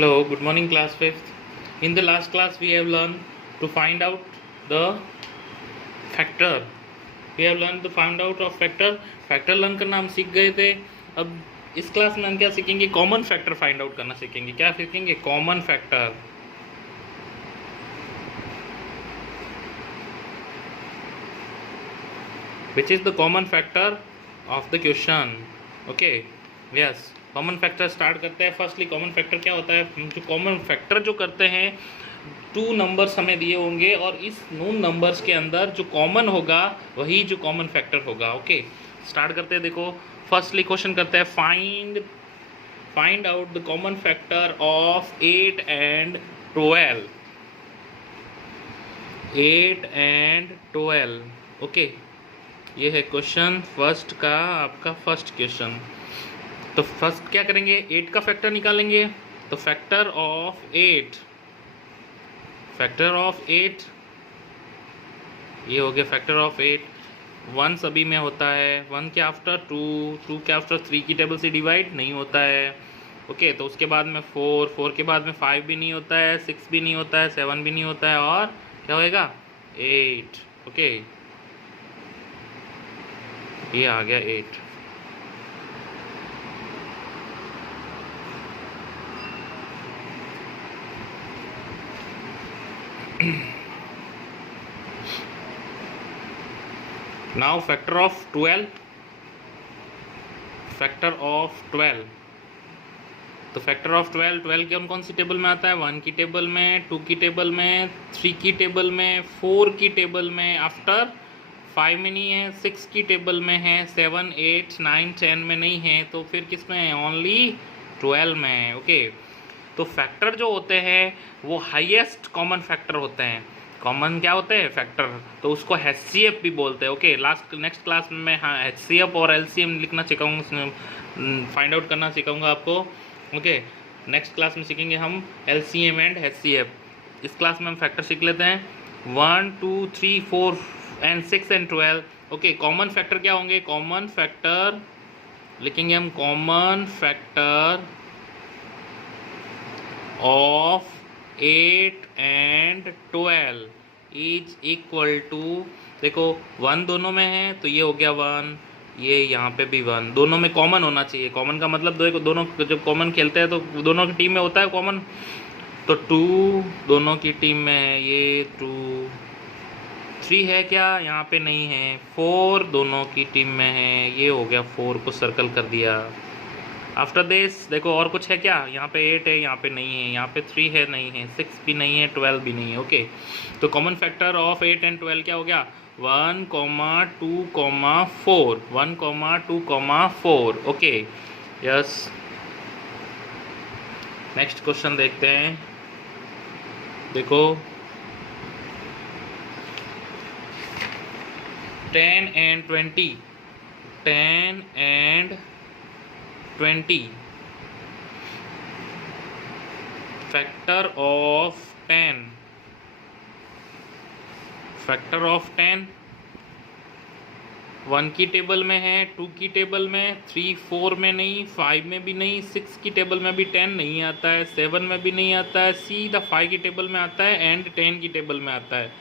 Hello, good morning, class 5th. In the last class, we have learned to find out the factor. We have learned to find out of factor. Factor learn करना हम सीख गए थे. अब इस class में हम क्या सीखेंगे? कॉमन फैक्टर फाइंड आउट करना सीखेंगे. क्या सीखेंगे? Common factor. Which is the common factor of the question? Okay. Yes. Common factor start करते हैं. फर्स्टली कॉमन फैक्टर क्या होता है? हम जो कॉमन फैक्टर जो करते हैं, 2 नंबर्स हमें दिए होंगे और इस नून नंबर्स के अंदर जो कॉमन होगा वही जो कॉमन फैक्टर होगा. ओके, स्टार्ट करते हैं. देखो, फर्स्टली क्वेश्चन करते हैं, find out the common factor of 8 and 12. 8 and 12. Okay, ये है क्वेश्चन फर्स्ट का, आपका फर्स्ट क्वेश्चन. तो फर्स्ट क्या करेंगे? 8 का फैक्टर निकालेंगे. तो फैक्टर ऑफ 8, ये हो गया फैक्टर ऑफ 8. 1 सभी में होता है. 1 के आफ्टर 2, 2 के आफ्टर 3 की टेबल से डिवाइड नहीं होता है. ओके, तो उसके बाद में 4, 4 के बाद में 5 भी नहीं होता है, 6 भी नहीं होता है, 7 भी नहीं होता है, और क्या होएगा? 8. ओके, ये आ गया 8. Now factor of 12. तो फैक्टर ऑफ 12 के हम कौन सी टेबल में आता है? 1 की टेबल में, 2 की टेबल में, 3 की टेबल में, 4 की टेबल में, आफ्टर 5 में नहीं है, 6 की टेबल में है, 7, 8, 9, 10 में नहीं है. तो फिर किस में है? ओनली 12 में है. ओके, तो फैक्टर जो होते हैं वो हाईएस्ट कॉमन फैक्टर होते हैं. कॉमन क्या होते हैं? फैक्टर. तो उसको HCF भी बोलते हैं. ओके, नेक्स्ट क्लास में मैं HCF और LCM लिखना सिखाऊंगा, फाइंड आउट करना सिखाऊंगा आपको. ओके, नेक्स्ट क्लास में सीखेंगे हम LCM एंड HCF. इस क्लास में हम फैक्टर सीख लेते हैं. 1, 2, 3, 4 and 6 and 12. Okay, common factor क्या होंगे? कॉमन फैक्टर लिखेंगे हम, common factor of 8 and 12 is equal to, देखो 1 दोनों में है तो ये हो गया 1, ये यहाँ पे भी 1. दोनों में कॉमन होना चाहिए. कॉमन का मतलब दोनों जब कॉमन खेलते हैं तो दोनों की टीम में होता है कॉमन. तो 2 दोनों की टीम में है, ये 2. 3 है क्या? यहाँ पे नहीं है. 4 दोनों की टीम में है, ये हो गया 4 को सर्कल कर दिया. आफ्टर दिस देखो और कुछ है क्या? यहाँ पे 8 है, यहाँ पे नहीं है, यहाँ पे 3 है, नहीं है, 6 भी नहीं है, 12 भी नहीं है. ओके, तो कॉमन फैक्टर ऑफ 8 एंड 12 क्या हो गया? 1, 2, 4. 1, 2, 4. Okay, yes. नेक्स्ट क्वेश्चन देखते हैं. देखो, 10 एंड 20. 10 एंड 20. Factor of 10. 1 की टेबल में है, 2 की टेबल में, 3, 4 में नहीं, 5 में भी नहीं, 6 की टेबल में भी 10 नहीं आता है, 7 में भी नहीं आता है, सीधा 5 की टेबल में आता है एंड 10 की टेबल में आता है.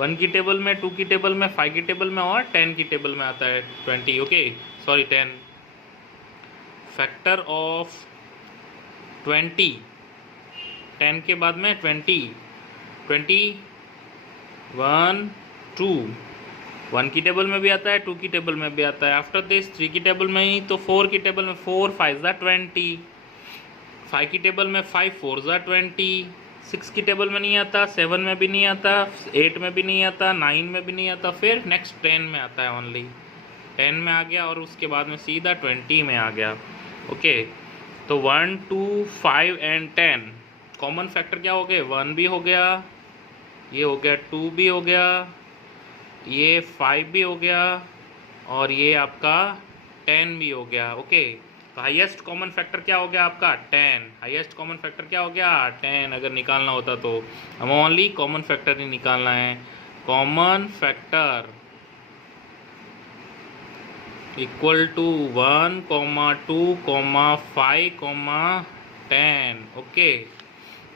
1 की टेबल में, 2 की टेबल में, 5 की टेबल में और 10 की टेबल में आता है 20. Okay, sorry 10. Factor of 20. 10 के बाद में 20. 1, 2. 1 की टेबल में भी आता है, 2 की टेबल में भी आता है. आफ्टर दिस 3 की टेबल में ही, तो 4 की टेबल में 4 5 20. 5 की टेबल में 5 4 20. 6 की टेबल में नहीं आता, 7 में भी नहीं आता, 8 में भी नहीं आता, 9 में भी नहीं आता. फिर नेक्स्ट 10 में आता है. ओनली 10 में आ गया और उसके बाद में सीधा 20 में आ गया. ओके, तो 1, 2, 5 एंड 10 कॉमन फैक्टर क्या हो गए? 1 भी हो गया, ये हो गया 2 भी हो गया, ये 5 भी हो गया और ये आपका 10 भी हो गया. ओके, तो हाईएस्ट कॉमन फैक्टर क्या हो गया आपका? 10. हाईएस्ट कॉमन फैक्टर क्या हो गया? 10. अगर निकालना होता तो हम ओनली कॉमन फैक्टर ही निकालना है. Common factor equal to 1, 2, 5, 10. Okay,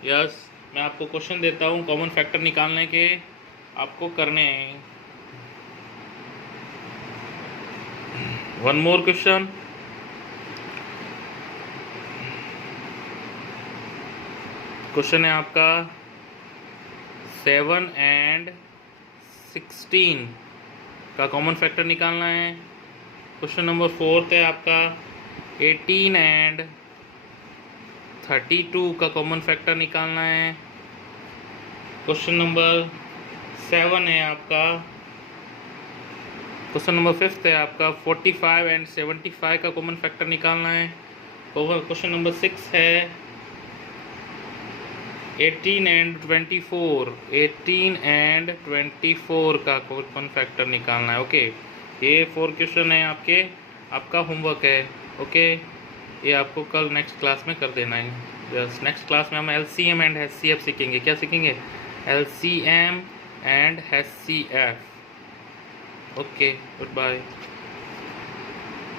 yes, मैं आपको क्वेश्चन देता हूँ, कॉमन फैक्टर निकालने के आपको करने हैं। One more question. क्वेश्चन है आपका 7 and 16 का कॉमन फैक्टर निकालना है। क्वेश्चन नंबर 4 है आपका 18 and 32 का कॉमन फैक्टर निकालना है। क्वेश्चन नंबर 7 है आपका, क्वेश्चन नंबर 5 है आपका 45 and 75 का कॉमन फैक्टर निकालना है। क्वेश्चन नंबर 6 है 18 and 24 का कॉमन फैक्टर निकालना है। ओके, ये 4 क्वेश्चन है आपके, आपका होमवर्क है। ओके, ये आपको कल नेक्स्ट क्लास में कर देना है। यस, नेक्स्ट क्लास में हम LCM एंड HCF सीखेंगे। क्या सीखेंगे? LCM and HCF। Okay, good bye.